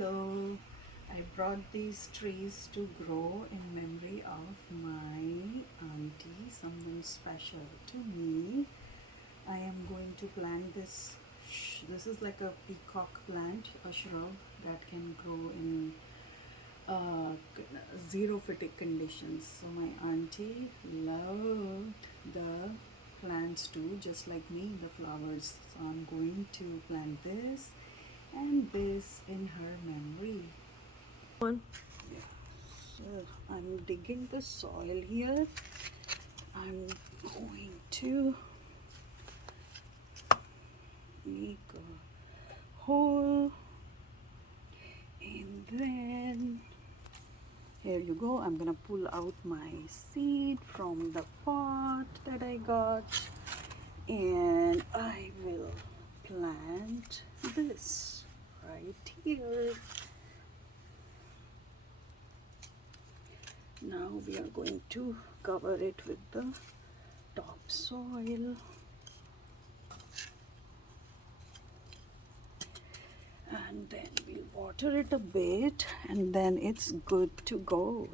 Hello, I brought these trees to grow in memory of my auntie, someone special to me. I am going to plant this. This is like a peacock plant, a shrub that can grow in uh, xerophytic conditions. So my auntie loved the plants too, just like me, the flowers. So I'm going to plant this and this in her memory. One. So I'm digging the soil here. I'm going to make a hole, and then here you go. I'm gonna pull out my seed from the pot that I got, and I will plant this right here. Now we are going to cover it with the topsoil, and then we'll water it a bit, and then it's good to go.